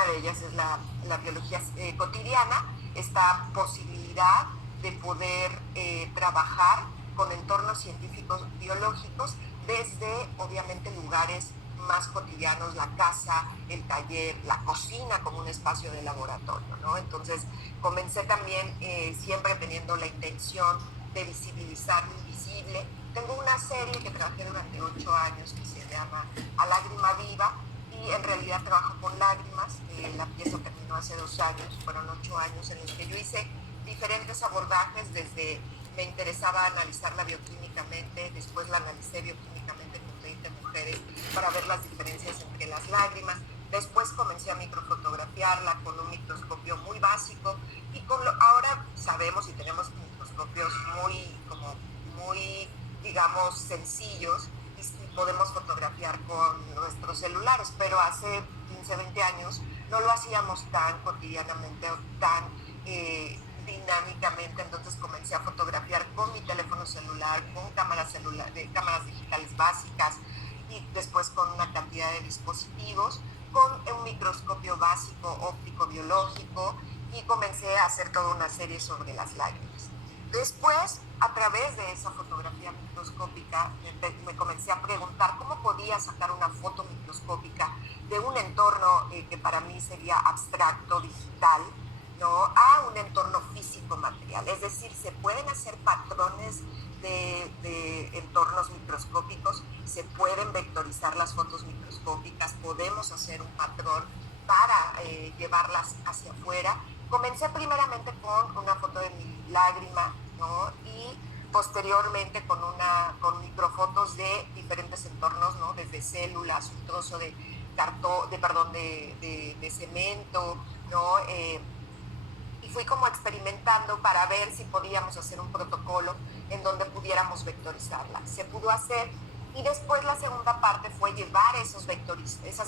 una de ellas es la biología cotidiana, esta posibilidad de poder trabajar con entornos científicos biológicos desde, obviamente, lugares más cotidianos, la casa, el taller, la cocina como un espacio de laboratorio, ¿no? Entonces, comencé también siempre teniendo la intención de visibilizar lo invisible. Tengo una serie que trabajé durante 8 años que se llama A Lágrima Viva, y en realidad trabajo con lágrimas. La pieza terminó hace 2 años, fueron 8 años en los que yo hice diferentes abordajes. Desde me interesaba analizarla bioquímicamente, después la analicé bioquímicamente con 20 mujeres para ver las diferencias entre las lágrimas. Después comencé a microfotografiarla con un microscopio muy básico, y ahora sabemos y tenemos microscopios muy, digamos, sencillos, y podemos fotografiar con nuestros celulares, pero hace 15, 20 años no lo hacíamos tan cotidianamente o tan dinámicamente. Entonces comencé a fotografiar con mi teléfono celular, con cámaras digitales básicas, y después con una cantidad de dispositivos, con un microscopio básico óptico biológico, y comencé a hacer toda una serie sobre las lágrimas. Después, a través de esa fotografía microscópica, me comencé a preguntar cómo podía sacar una foto microscópica de un entorno que para mí sería abstracto, digital, ¿no?, a un entorno físico material. Es decir, se pueden hacer patrones de entornos microscópicos, se pueden vectorizar las fotos microscópicas, podemos hacer un patrón para llevarlas hacia afuera. Comencé primeramente con una foto de mi lágrima, ¿no?, y posteriormente con microfotos de diferentes entornos, ¿no?, desde células, un trozo de cartón, de cemento, ¿no? Y fui como experimentando para ver si podíamos hacer un protocolo en donde pudiéramos vectorizarla. Se pudo hacer, y después la segunda parte fue llevar esas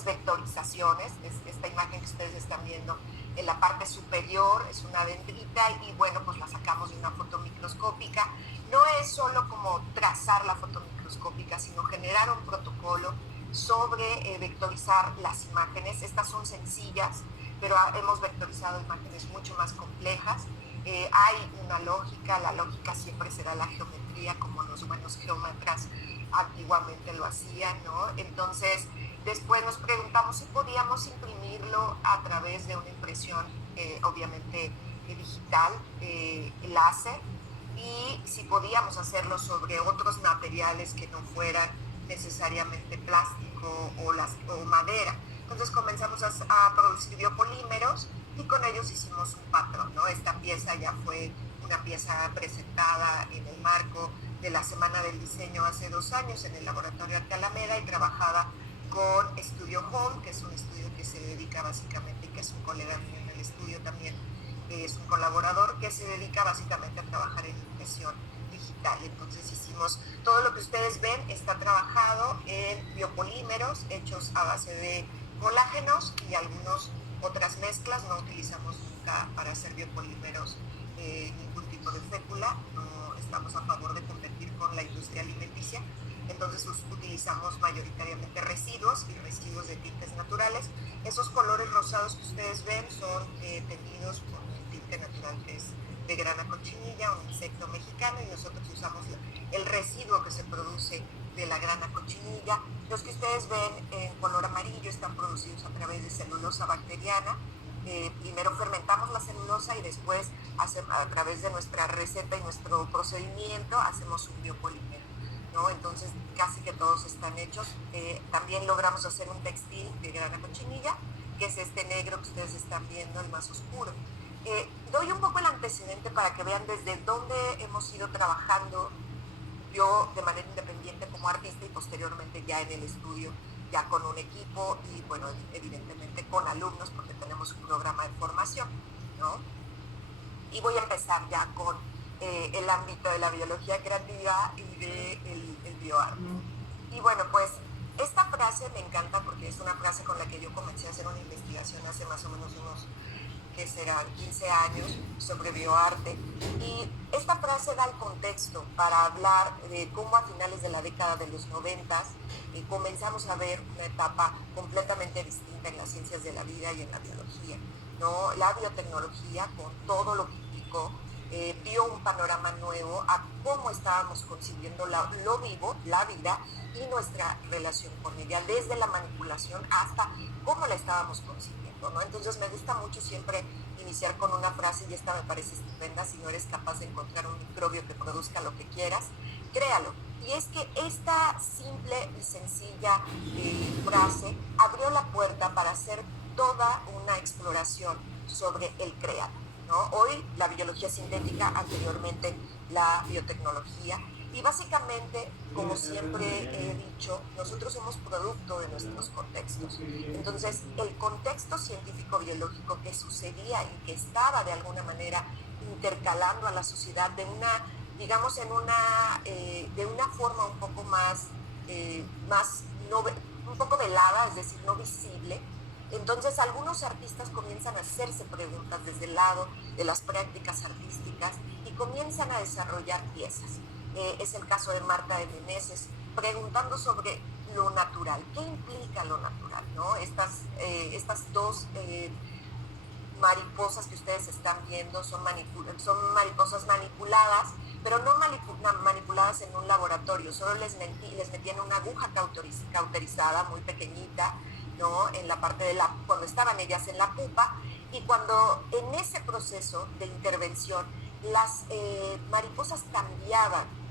vectorizaciones. Esta imagen que ustedes están viendo en la parte superior es una dendrita, y bueno, pues la sacamos de una foto microscópica. No es solo como trazar la foto microscópica, sino generar un protocolo sobre vectorizar las imágenes. Estas son sencillas, pero hemos vectorizado imágenes mucho más complejas. Hay una lógica, la lógica siempre será la geometría, como los buenos geómetras antiguamente lo hacían, ¿no? Entonces, después nos preguntamos si podíamos imprimirlo a través de una impresión, obviamente digital, láser, y si podíamos hacerlo sobre otros materiales que no fueran necesariamente plástico o madera. Entonces comenzamos a producir biopolímeros, y con ellos hicimos un patrón, ¿no? Esta pieza ya fue una pieza presentada en el marco de la Semana del Diseño hace 2 años en el Laboratorio Arte Alameda, y trabajada con Studio Home, que es un estudio que se dedica básicamente, que es un colega mío en el estudio también, es un colaborador que se dedica básicamente a trabajar en impresión digital. Entonces hicimos todo lo que ustedes ven, está trabajado en biopolímeros hechos a base de colágenos y algunas otras mezclas. No utilizamos nunca para hacer biopolímeros ningún tipo de fécula. No estamos a favor de competir con la industria alimenticia. Entonces utilizamos mayoritariamente residuos y residuos de tintes naturales. Esos colores rosados que ustedes ven son teñidos por un tinte natural que es de grana cochinilla, un insecto mexicano, y nosotros usamos el residuo que se produce de la grana cochinilla. Los que ustedes ven en color amarillo están producidos a través de celulosa bacteriana. Primero fermentamos la celulosa, y después a través de nuestra receta y nuestro procedimiento hacemos un biopolímero, ¿no? Entonces casi que todos están hechos. También logramos hacer un textil de grana cochinilla, que es este negro que ustedes están viendo, el más oscuro. Doy un poco el antecedente para que vean desde dónde hemos ido trabajando yo de manera independiente como artista, y posteriormente ya en el estudio, ya con un equipo, y bueno, evidentemente con alumnos, porque tenemos un programa de formación, ¿no? Y voy a empezar ya con el ámbito de la biología creativa y del bioarte. Y bueno, pues esta frase me encanta porque es una frase con la que yo comencé a hacer una investigación hace más o menos unos que serán 15 años, sobre bioarte. Y esta frase da el contexto para hablar de cómo a finales de la década de los 90 comenzamos a ver una etapa completamente distinta en las ciencias de la vida y en la biología, ¿no? La biotecnología, con todo lo que implicó, dio un panorama nuevo a cómo estábamos concibiendo lo vivo, la vida y nuestra relación con ella, desde la manipulación hasta cómo la estábamos concibiendo, ¿no? Entonces me gusta mucho siempre iniciar con una frase, y esta me parece estupenda: si no eres capaz de encontrar un microbio que produzca lo que quieras, créalo. Y es que esta simple y sencilla frase abrió la puerta para hacer toda una exploración sobre el créalo, ¿no? Hoy la biología sintética, anteriormente la biotecnología, y básicamente, como siempre he dicho, nosotros somos producto de nuestros contextos. Entonces, el contexto científico-biológico que sucedía y que estaba de alguna manera intercalando a la sociedad de una, digamos, de una forma un poco más, un poco velada, es decir, no visible. Entonces algunos artistas comienzan a hacerse preguntas desde el lado de las prácticas artísticas y comienzan a desarrollar piezas. Es el caso de Marta de Meneses, preguntando sobre lo natural. ¿Qué implica lo natural, no? Estas dos mariposas que ustedes están viendo son mariposas manipuladas, pero no manipuladas en un laboratorio, solo les metían una aguja cauterizada muy pequeñita, ¿no? En la parte cuando estaban ellas en la pupa, y cuando en ese proceso de intervención las mariposas cambiaban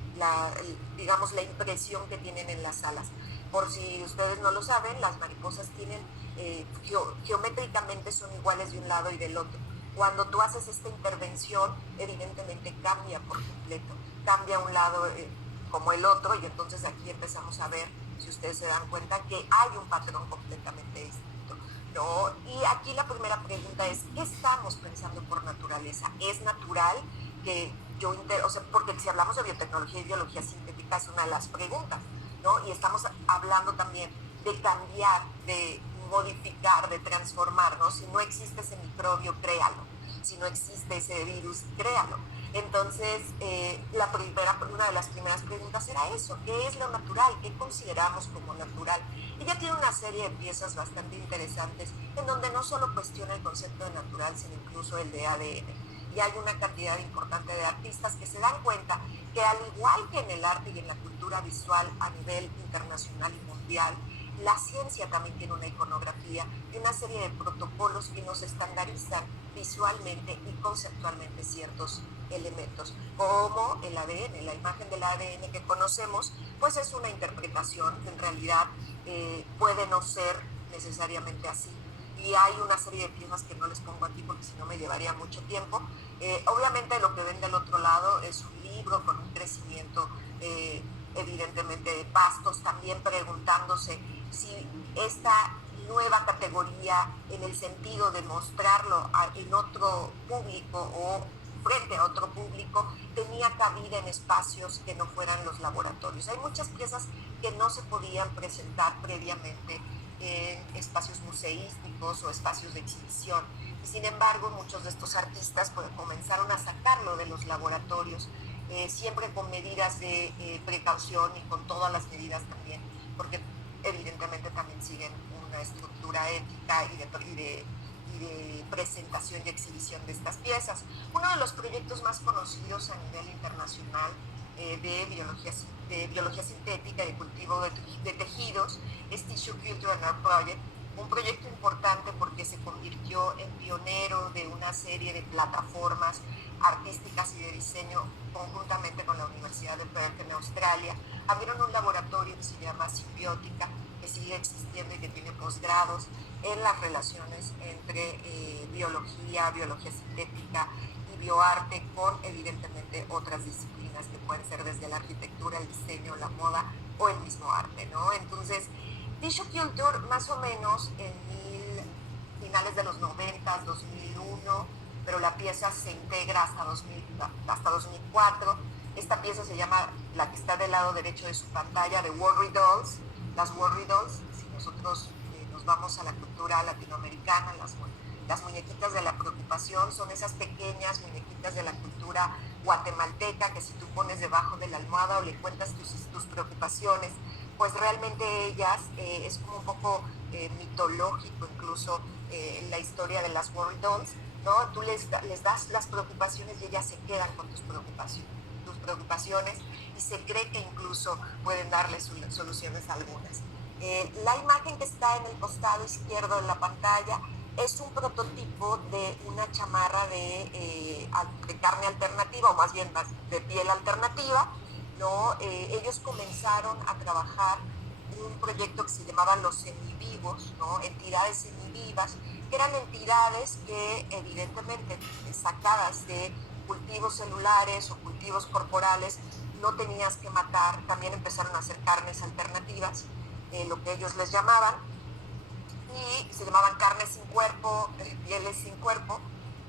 digamos, la impresión que tienen en las alas. Por si ustedes no lo saben, las mariposas tienen geométricamente son iguales de un lado y del otro. Cuando tú haces esta intervención, evidentemente cambia por completo, cambia un lado como el otro, y entonces aquí empezamos a ver, si ustedes se dan cuenta, que hay un patrón completamente distinto, ¿no? Y aquí la primera pregunta es: ¿qué estamos pensando por naturaleza? ¿Es natural que porque si hablamos de biotecnología y biología sintética es una de las preguntas, ¿no? Y estamos hablando también de cambiar, de modificar, de transformar, ¿no? Si no existe ese microbio, créalo. Si no existe ese virus, créalo. Entonces, una de las primeras preguntas era eso: ¿qué es lo natural? ¿Qué consideramos como natural? Y ya tiene una serie de piezas bastante interesantes en donde no solo cuestiona el concepto de natural, sino incluso el de ADN. Y hay una cantidad importante de artistas que se dan cuenta que, al igual que en el arte y en la cultura visual a nivel internacional y mundial, la ciencia también tiene una iconografía y una serie de protocolos que nos estandarizan visualmente y conceptualmente ciertos elementos, como el ADN. La imagen del ADN que conocemos, pues es una interpretación que en realidad puede no ser necesariamente así. Y hay una serie de piezas que no les pongo aquí porque si no me llevaría mucho tiempo. Obviamente lo que ven del otro lado es un libro con un crecimiento evidentemente de pastos, también preguntándose si esta nueva categoría, en el sentido de mostrarlo en otro público o frente a otro público, tenía cabida en espacios que no fueran los laboratorios. Hay muchas piezas que no se podían presentar previamente en espacios museísticos o espacios de exhibición. Y sin embargo, muchos de estos artistas comenzaron a sacarlo de los laboratorios, siempre con medidas de precaución y con todas las medidas también, porque evidentemente también siguen una estructura ética y de presentación y exhibición de estas piezas. Uno de los proyectos más conocidos a nivel internacional de biología sintética y de cultivo de tejidos es Tissue Culture and Art Project, un proyecto importante porque se convirtió en pionero de una serie de plataformas artísticas y de diseño conjuntamente con la Universidad de Perth en Australia. Abrieron un laboratorio que se llama Simbiótica, que sigue existiendo y que tiene posgrados en las relaciones entre biología sintética y bioarte, con evidentemente otras disciplinas que pueden ser desde la arquitectura, el diseño, la moda o el mismo arte, ¿no? Entonces, Tissue Culture, más o menos en finales de los 90, 2001, pero la pieza se integra hasta 2004. Esta pieza se llama, la que está del lado derecho de su pantalla, The Worry Dolls. Las Worry Dolls, si nosotros nos vamos a la cultura latinoamericana, las muñequitas de la preocupación son esas pequeñas muñequitas de la cultura guatemalteca que si tú pones debajo de la almohada o le cuentas tus preocupaciones, pues realmente ellas, es como un poco mitológico incluso la historia de las World Dolls, ¿no? Tú les das las preocupaciones y ellas se quedan con tus preocupaciones y se cree que incluso pueden darles soluciones a algunas. La imagen que está en el costado izquierdo de la pantalla es un prototipo de una chamarra de carne alternativa, o más bien de piel alternativa, ¿no? Ellos comenzaron a trabajar un proyecto que se llamaba Los Semivivos, ¿no? Entidades semivivas, que eran entidades que evidentemente sacadas de cultivos celulares o cultivos corporales no tenías que matar. También empezaron a hacer carnes alternativas, lo que ellos les llamaban, y se llamaban carnes sin cuerpo, pieles sin cuerpo,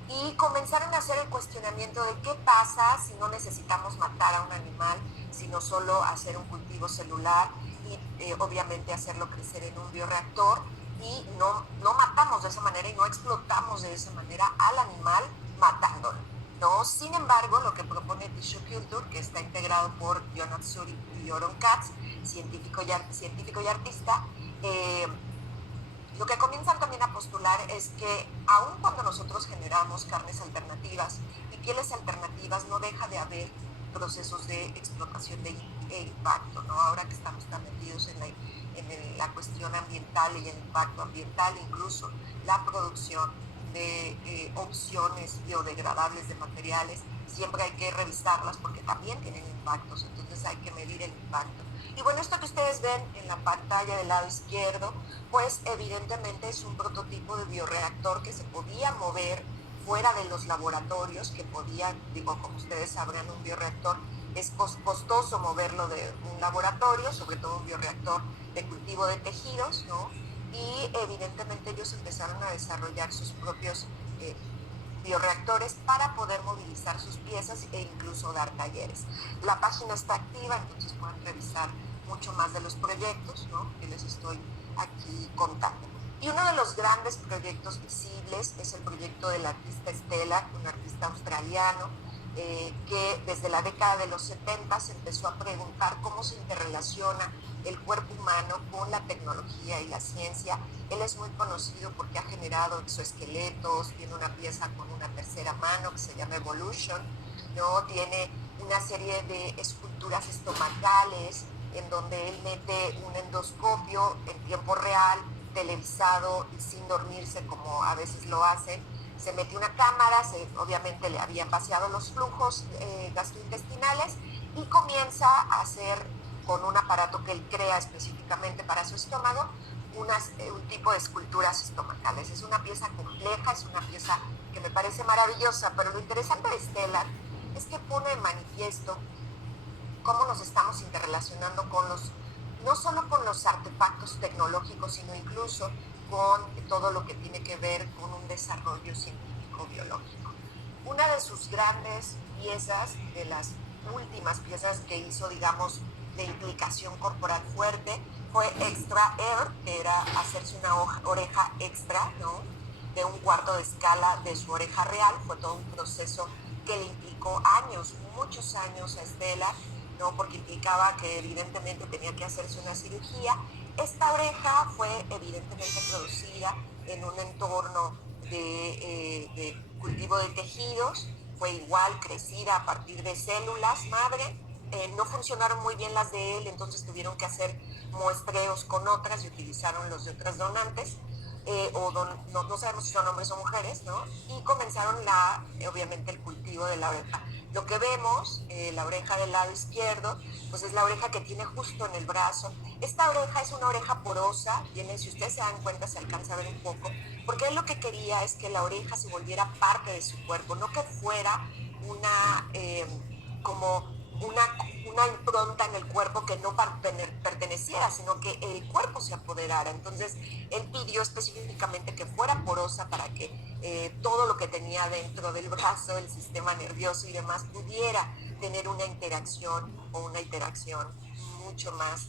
y comenzaron a hacer el cuestionamiento de qué pasa si no necesitamos matar a un animal, sino solo hacer un cultivo celular y obviamente hacerlo crecer en un bioreactor, y no matamos de esa manera y no explotamos de esa manera al animal matándolo, ¿no? Sin embargo, lo que propone Tissue Culture, que está integrado por Jonathan Suri y Oron Katz, científico y artista, lo que comienzan también a postular es que aun cuando nosotros generamos carnes alternativas y pieles alternativas, no deja de haber procesos de explotación de impacto, ¿no? Ahora que estamos tan metidos en la cuestión ambiental y el impacto ambiental, incluso la producción de opciones biodegradables de materiales, siempre hay que revisarlas porque también tienen impactos, entonces hay que medir el impacto. Y bueno, esto que ustedes ven en la pantalla del lado izquierdo, pues evidentemente es un prototipo de bioreactor que se podía mover fuera de los laboratorios, que podía, digo, como ustedes sabrán, un bioreactor es costoso moverlo de un laboratorio, sobre todo un bioreactor de cultivo de tejidos, ¿no? Y evidentemente ellos empezaron a desarrollar sus propios bioreactores para poder movilizar sus piezas e incluso dar talleres. La página está activa, entonces pueden revisar mucho más de los proyectos, ¿no?, que les estoy aquí contando. Y uno de los grandes proyectos visibles es el proyecto del artista Stella, un artista australiano, que desde la década de los 70 se empezó a preguntar cómo se interrelaciona el cuerpo humano con la tecnología y la ciencia. Él es muy conocido porque ha generado exoesqueletos, tiene una pieza con una tercera mano que se llama Evolution, ¿no? Tiene una serie de esculturas estomacales en donde él mete un endoscopio en tiempo real, televisado y sin dormirse como a veces lo hacen. Se mete una cámara, obviamente le habían vaciado los flujos gastrointestinales y comienza a hacer con un aparato que él crea específicamente para su estómago un tipo de esculturas estomacales. Es una pieza compleja, es una pieza que me parece maravillosa, pero lo interesante de Stella es que pone de manifiesto cómo nos estamos interrelacionando con no solo con los artefactos tecnológicos, sino incluso con todo lo que tiene que ver con un desarrollo científico biológico. Una de sus grandes piezas, de las últimas piezas que hizo, digamos, de implicación corporal fuerte, fue Extra Air, que era hacerse una oreja extra, ¿no?, de un cuarto de escala de su oreja real. Fue todo un proceso que le implicó años, muchos años a Stella, ¿no?, porque implicaba que evidentemente tenía que hacerse una cirugía. Esta oreja fue evidentemente producida en un entorno de cultivo de tejidos, fue igual crecida a partir de células madre. No funcionaron muy bien las de él, entonces tuvieron que hacer muestreos con otras y utilizaron los de otras donantes, no sabemos si son hombres o mujeres, ¿no? Y comenzaron obviamente el cultivo de la oreja. Lo que vemos, la oreja del lado izquierdo, pues es la oreja que tiene justo en el brazo. Esta oreja es una oreja porosa, si ustedes se dan cuenta se alcanza a ver un poco, porque él lo que quería es que la oreja se volviera parte de su cuerpo, no que fuera como una impronta en el cuerpo que no perteneciera, sino que el cuerpo se apoderara. Entonces, él pidió específicamente que fuera porosa para que todo lo que tenía dentro del brazo, el sistema nervioso y demás, pudiera tener una interacción mucho más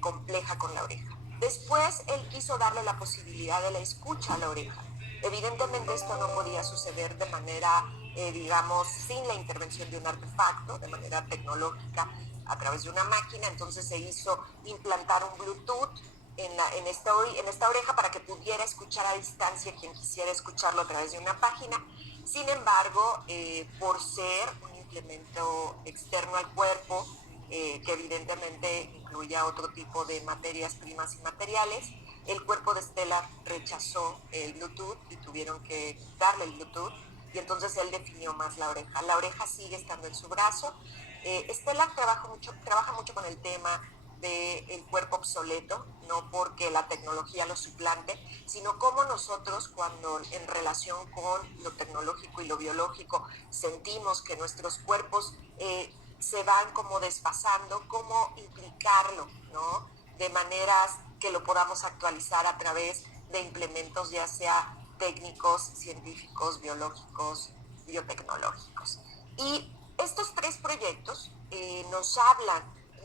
compleja con la oreja. Después, él quiso darle la posibilidad de la escucha a la oreja. Evidentemente esto no podía suceder de manera, digamos, sin la intervención de un artefacto, de manera tecnológica, a través de una máquina. Entonces se hizo implantar un Bluetooth en esta oreja para que pudiera escuchar a distancia quien quisiera escucharlo a través de una página. Sin embargo, por ser un implemento externo al cuerpo, que evidentemente incluía otro tipo de materias primas y materiales, el cuerpo de Stellar rechazó el Bluetooth y tuvieron que darle el Bluetooth, y entonces él definió más la oreja. La oreja sigue estando en su brazo. Stellar trabaja mucho con el tema del cuerpo obsoleto, no porque la tecnología lo suplante, sino cómo nosotros, cuando en relación con lo tecnológico y lo biológico sentimos que nuestros cuerpos se van como desfasando, cómo implicarlo, ¿no? De maneras que lo podamos actualizar a través de implementos, ya sea técnicos, científicos, biológicos, biotecnológicos. Y estos tres proyectos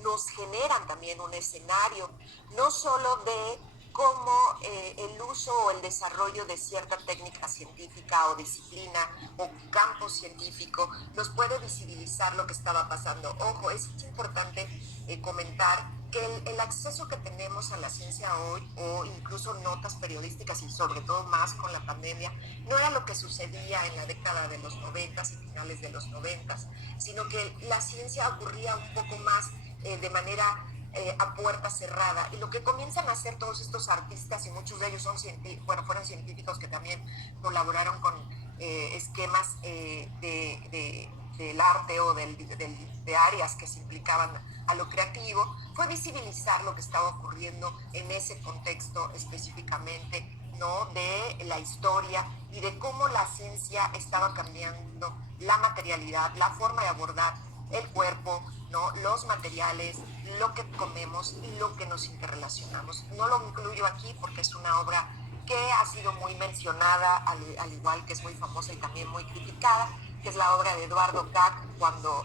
nos generan también un escenario, no solo de cómo el uso o el desarrollo de cierta técnica científica o disciplina o campo científico nos puede visibilizar lo que estaba pasando. Ojo, es importante comentar que el acceso que tenemos a la ciencia hoy, o incluso notas periodísticas y sobre todo más con la pandemia, no era lo que sucedía en la década de los 90 y finales de los 90, sino que la ciencia ocurría un poco más de manera a puerta cerrada. Y lo que comienzan a hacer todos estos artistas, y muchos de ellos fueron científicos que también colaboraron con esquemas del arte o de áreas que se implicaban a lo creativo, fue visibilizar lo que estaba ocurriendo en ese contexto específicamente, ¿no? De la historia y de cómo la ciencia estaba cambiando la materialidad, la forma de abordar el cuerpo, ¿no? Los materiales, lo que comemos y lo que nos interrelacionamos. No lo incluyo aquí porque es una obra que ha sido muy mencionada, al igual que es muy famosa y también muy criticada, que es la obra de Eduardo Kac, cuando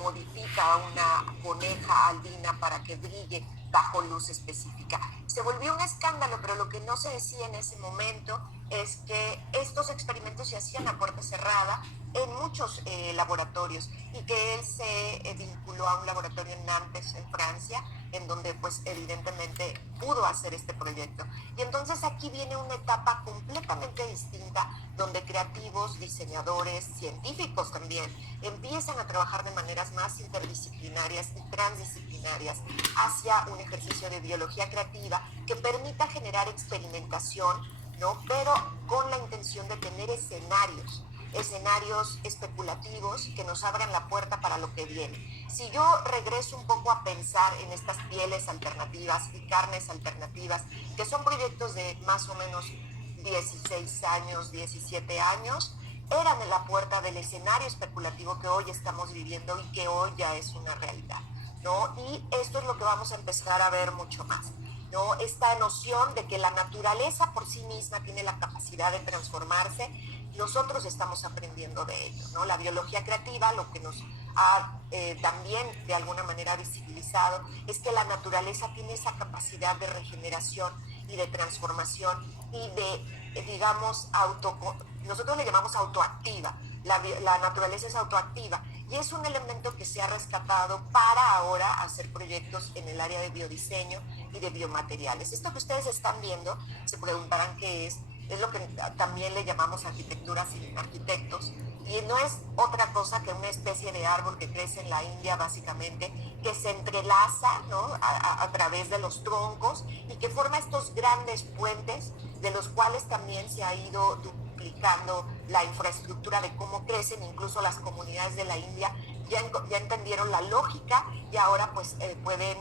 modifica a una coneja albina para que brille bajo luz específica. Se volvió un escándalo, pero lo que no se decía en ese momento es que estos experimentos se hacían a puerta cerrada en muchos laboratorios, y que él se vinculó a un laboratorio en Nantes, en Francia, en donde pues evidentemente pudo hacer este proyecto. Y entonces aquí viene una etapa completamente distinta, donde creativos, diseñadores, científicos también empiezan a trabajar de maneras más interdisciplinarias y transdisciplinarias hacia un ejercicio de biología creativa que permita generar experimentación, ¿no? Pero con la intención de tener escenarios especulativos que nos abran la puerta para lo que viene. Si yo regreso un poco a pensar en estas pieles alternativas y carnes alternativas, que son proyectos de más o menos 16 años, 17 años, eran en la puerta del escenario especulativo que hoy estamos viviendo y que hoy ya es una realidad, ¿no? Y esto es lo que vamos a empezar a ver mucho más, ¿no? Esta noción de que la naturaleza por sí misma tiene la capacidad de transformarse. Nosotros estamos aprendiendo de ello, ¿no? La biología creativa lo que nos ha también de alguna manera visibilizado es que la naturaleza tiene esa capacidad de regeneración y de transformación y de, digamos, nosotros le llamamos autoactiva. La naturaleza es autoactiva y es un elemento que se ha rescatado para ahora hacer proyectos en el área de biodiseño y de biomateriales. Esto que ustedes están viendo, se preguntarán qué es lo que también le llamamos arquitectura sin arquitectos, y no es otra cosa que una especie de árbol que crece en la India básicamente, que se entrelaza, ¿no? a través de los troncos y que forma estos grandes puentes, de los cuales también se ha ido duplicando la infraestructura de cómo crecen. Incluso las comunidades de la India ya entendieron la lógica y ahora pues pueden,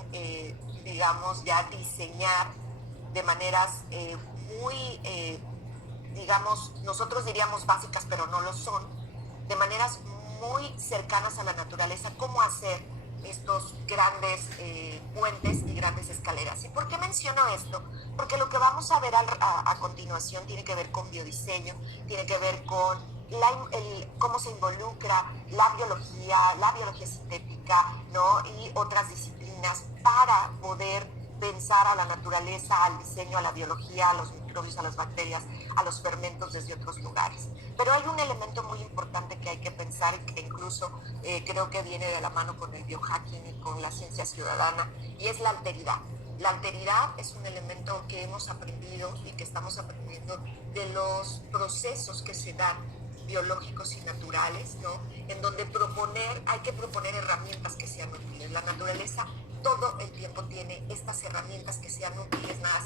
digamos, ya diseñar de maneras muy, digamos, nosotros diríamos básicas, pero no lo son, de maneras muy cercanas a la naturaleza, cómo hacer estos grandes puentes y grandes escaleras. ¿Y por qué menciono esto? Porque lo que vamos a ver a continuación tiene que ver con biodiseño, tiene que ver con cómo se involucra la biología sintética, ¿no? Y otras disciplinas para poder pensar a la naturaleza, al diseño, a la biología, a los microbios, a las bacterias, a los fermentos desde otros lugares. Pero hay un elemento muy importante que hay que pensar y que incluso creo que viene de la mano con el biohacking y con la ciencia ciudadana, y es la alteridad. La alteridad es un elemento que hemos aprendido y que estamos aprendiendo de los procesos que se dan biológicos y naturales, ¿no? En donde hay que proponer herramientas que sean útiles. La naturaleza todo el tiempo tiene estas herramientas que sean útiles, nada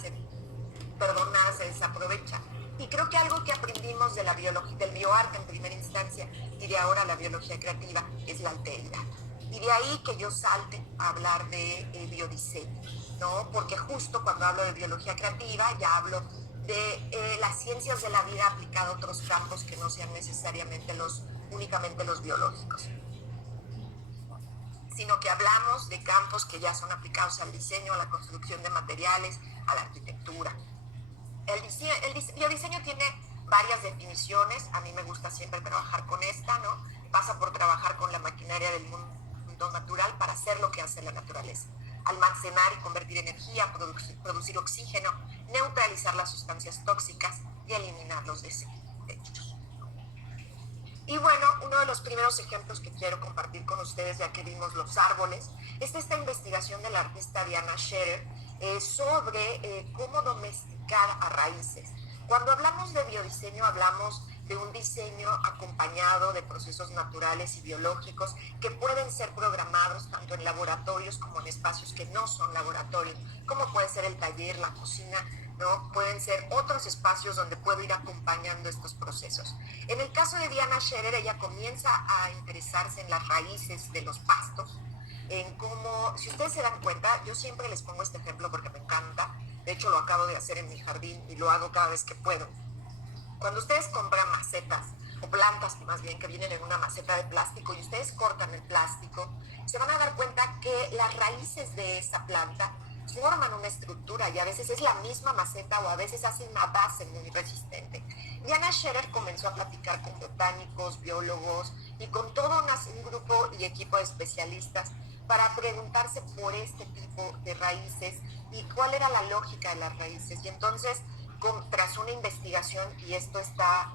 se desaprovecha. Y creo que algo que aprendimos de la biología, del bioarte en primera instancia y de ahora la biología creativa es la alteridad. Y de ahí que yo salte a hablar de biodiseño, ¿no? Porque justo cuando hablo de biología creativa ya hablo de las ciencias de la vida aplicada a otros campos que no sean necesariamente únicamente los biológicos, sino que hablamos de campos que ya son aplicados al diseño, a la construcción de materiales, a la arquitectura. El biodiseño tiene varias definiciones, a mí me gusta siempre trabajar con esta, ¿no? Pasa por trabajar con la maquinaria del mundo natural para hacer lo que hace la naturaleza. Almacenar y convertir energía, producir oxígeno, neutralizar las sustancias tóxicas y eliminar los desechos. Y bueno, uno de los primeros ejemplos que quiero compartir con ustedes, ya que vimos los árboles, es esta investigación de la artista Diana Scherer sobre cómo domesticar a raíces. Cuando hablamos de biodiseño, hablamos de un diseño acompañado de procesos naturales y biológicos que pueden ser programados tanto en laboratorios como en espacios que no son laboratorios, como puede ser el taller, la cocina, ¿no? Pueden ser otros espacios donde puedo ir acompañando estos procesos. En el caso de Diana Scherer, ella comienza a interesarse en las raíces de los pastos, en cómo, si ustedes se dan cuenta, yo siempre les pongo este ejemplo porque me encanta, de hecho lo acabo de hacer en mi jardín y lo hago cada vez que puedo. Cuando ustedes compran macetas, o plantas más bien, que vienen en una maceta de plástico y ustedes cortan el plástico, se van a dar cuenta que las raíces de esa planta forman una estructura y a veces es la misma maceta o a veces hacen una base muy resistente. Diana Scherer comenzó a platicar con botánicos, biólogos y con todo un grupo y equipo de especialistas para preguntarse por este tipo de raíces y cuál era la lógica de las raíces. Y entonces, tras una investigación, y esto está,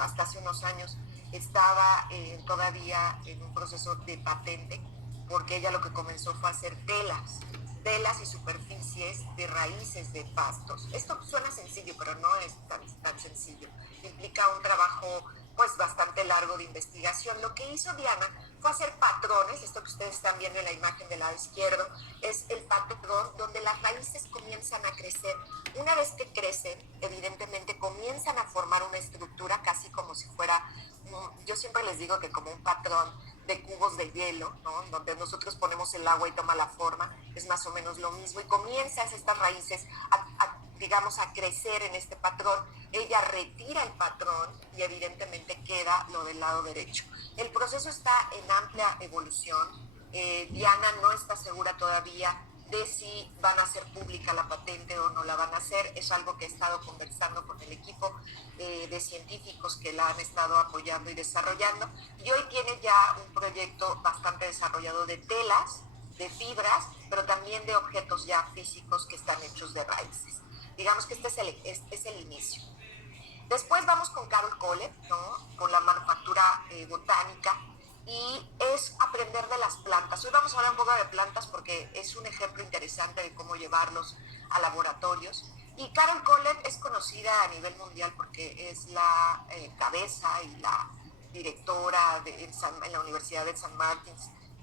hasta hace unos años, estaba todavía en un proceso de patente, porque ella lo que comenzó fue a hacer telas y superficies de raíces de pastos. Esto suena sencillo, pero no es tan sencillo. Implica un trabajo pues bastante largo de investigación. Lo que hizo Diana fue hacer patrones, esto que ustedes están viendo en la imagen del lado izquierdo, es el patrón donde las raíces comienzan a crecer. Una vez que crecen, evidentemente comienzan a formar una estructura casi como si fuera, yo siempre les digo que como un patrón de cubos de hielo, ¿no? Donde nosotros ponemos el agua y toma la forma, es más o menos lo mismo, y comienzan estas raíces a crecer en este patrón. Ella retira el patrón y evidentemente queda lo del lado derecho. El proceso está en amplia evolución. Diana no está segura todavía de si van a hacer pública la patente o no la van a hacer. Es algo que he estado conversando con el equipo de científicos que la han estado apoyando y desarrollando, y hoy tiene ya un proyecto bastante desarrollado de telas, de fibras, pero también de objetos ya físicos que están hechos de raíces. Digamos que este es el inicio. Después vamos con Carol Collett, ¿no? Con la manufactura botánica, y es aprender de las plantas. Hoy vamos a hablar un poco de plantas porque es un ejemplo interesante de cómo llevarlos a laboratorios. Y Carol Collett es conocida a nivel mundial porque es la cabeza y la directora en la Universidad de San Martín,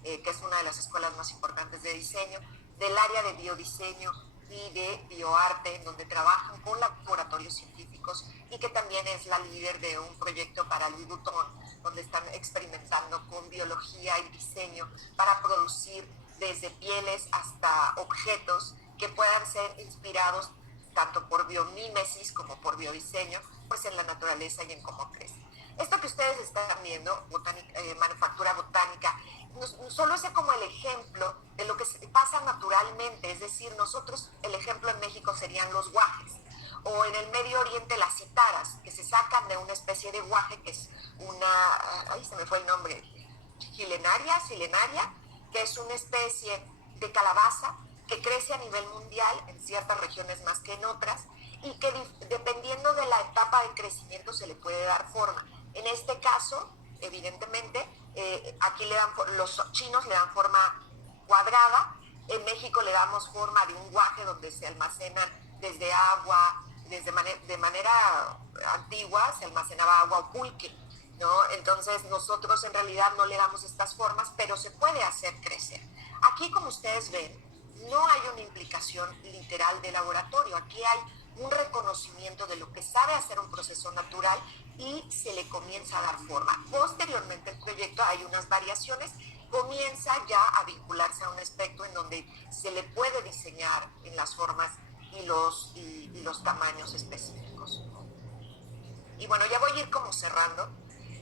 que es una de las escuelas más importantes de diseño, del área de biodiseño y de bioarte, en donde trabajan con laboratorios científicos, y que también es la líder de un proyecto para Louis Vuitton, donde están experimentando con biología y diseño para producir desde pieles hasta objetos que puedan ser inspirados tanto por biomímesis como por biodiseño, pues en la naturaleza y en cómo crece. Esto que ustedes están viendo, manufactura botánica, solo es como el ejemplo de lo que pasa naturalmente. Es decir, nosotros, el ejemplo en México serían los guajes, o en el Medio Oriente las citaras, que se sacan de una especie de guaje, que es ahí se me fue el nombre, silenaria, que es una especie de calabaza que crece a nivel mundial, en ciertas regiones más que en otras, y que dependiendo de la etapa de crecimiento se le puede dar forma. En este caso, evidentemente, aquí los chinos le dan forma cuadrada, en México le damos forma de un guaje donde se almacenan desde agua, de manera antigua se almacenaba agua o pulque, ¿no? Entonces nosotros en realidad no le damos estas formas, pero se puede hacer crecer. Aquí, como ustedes ven, no hay una implicación literal de laboratorio, aquí hay un reconocimiento de lo que sabe hacer un proceso natural y se le comienza a dar forma. Posteriormente el proyecto hay unas variaciones, comienza ya a vincularse a un aspecto en donde se le puede diseñar en las formas y los tamaños específicos. Y bueno, ya voy a ir como cerrando.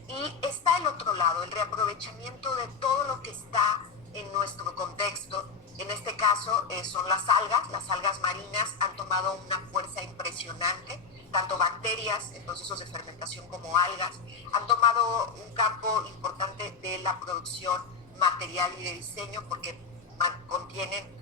Y está el otro lado, el reaprovechamiento de todo lo que está en nuestro contexto. En este caso son las algas marinas han tomado una fuerza impresionante, tanto bacterias en procesos de fermentación como algas, han tomado un campo importante de la producción material y de diseño porque contienen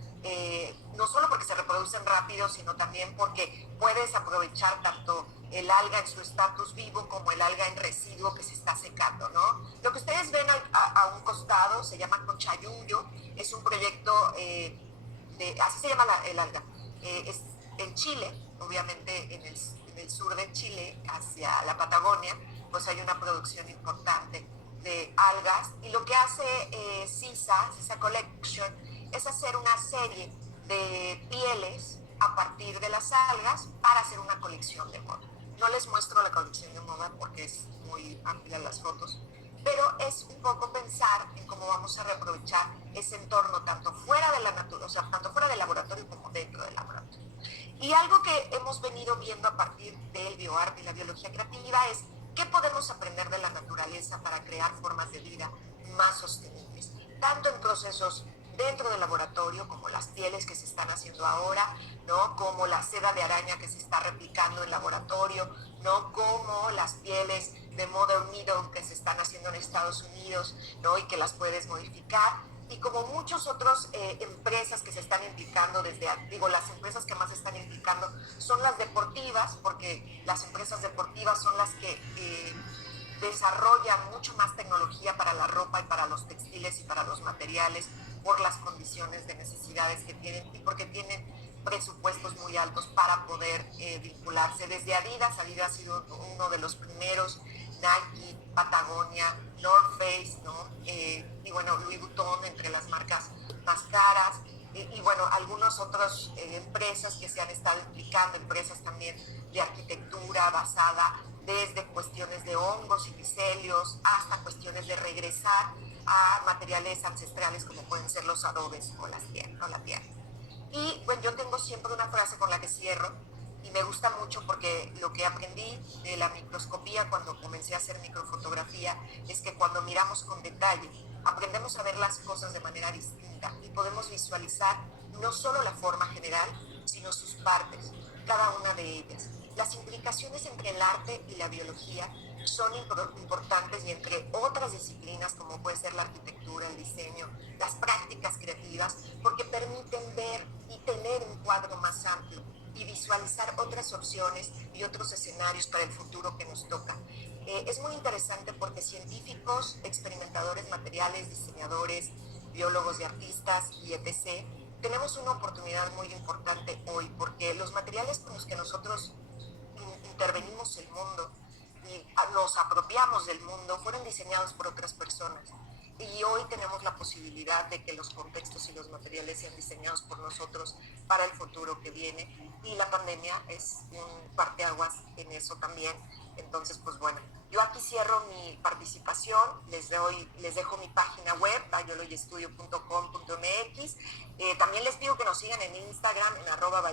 no solo porque se reproducen rápido, sino también porque puedes aprovechar tanto el alga en su estatus vivo como el alga en residuo que se está secando, ¿no? Lo que ustedes ven a un costado se llama Cochayuyo, es un proyecto, así se llama el alga, es en Chile, obviamente en el sur de Chile, hacia la Patagonia, pues hay una producción importante de algas, y lo que hace CISA Collection, es hacer una serie de pieles a partir de las algas para hacer una colección de moda. No les muestro la colección de moda porque es muy amplia las fotos, pero es un poco pensar en cómo vamos a reaprovechar ese entorno tanto fuera de la naturaleza, o sea, tanto fuera del laboratorio como dentro del laboratorio. Y algo que hemos venido viendo a partir del bioarte y la biología creativa es qué podemos aprender de la naturaleza para crear formas de vida más sostenibles, tanto en procesos dentro del laboratorio, como las pieles que se están haciendo ahora, ¿no? Como la seda de araña que se está replicando en laboratorio, ¿no? Como las pieles de Modern Needle que se están haciendo en Estados Unidos, ¿no? Y que las puedes modificar. Y como muchas otras empresas que se están implicando las empresas que más se están implicando son las deportivas, porque las empresas deportivas son las que desarrollan mucho más tecnología para la ropa y para los textiles y para los materiales, por las condiciones de necesidades que tienen y porque tienen presupuestos muy altos para poder vincularse. Desde Adidas ha sido uno de los primeros, Nike, Patagonia, North Face, ¿no? Y bueno, Louis Vuitton, entre las marcas más caras, y bueno, algunas otras empresas que se han estado implicando, empresas también de arquitectura basada desde cuestiones de hongos y micelios hasta cuestiones de regresar a materiales ancestrales como pueden ser los adobes o la tierra. Y bueno, yo tengo siempre una frase con la que cierro y me gusta mucho porque lo que aprendí de la microscopía cuando comencé a hacer microfotografía es que cuando miramos con detalle aprendemos a ver las cosas de manera distinta y podemos visualizar no solo la forma general, sino sus partes, cada una de ellas. Las implicaciones entre el arte y la biología son importantes, y entre otras disciplinas como puede ser la arquitectura, el diseño, las prácticas creativas, porque permiten ver y tener un cuadro más amplio y visualizar otras opciones y otros escenarios para el futuro que nos toca. Es muy interesante porque científicos, experimentadores materiales, diseñadores, biólogos y artistas y etc. tenemos una oportunidad muy importante hoy porque los materiales con los que nosotros intervenimos el mundo y nos apropiamos del mundo fueron diseñados por otras personas. Y hoy tenemos la posibilidad de que los contextos y los materiales sean diseñados por nosotros para el futuro que viene. Y la pandemia es un parteaguas en eso también. Entonces, pues bueno, yo aquí cierro mi participación. Les dejo mi página web, biologystudio.com.mx. También les pido que nos sigan en Instagram, en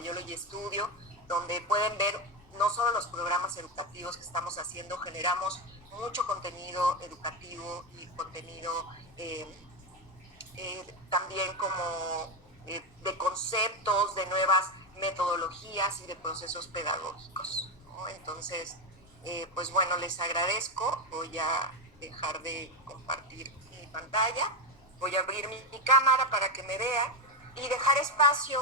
@biologystudio, donde pueden ver no solo los programas educativos que estamos haciendo, generamos mucho contenido educativo y contenido también como de conceptos, de nuevas metodologías y de procesos pedagógicos, ¿no? Entonces, pues bueno, les agradezco. Voy a dejar de compartir mi pantalla. Voy a abrir mi cámara para que me vean. y dejar espacio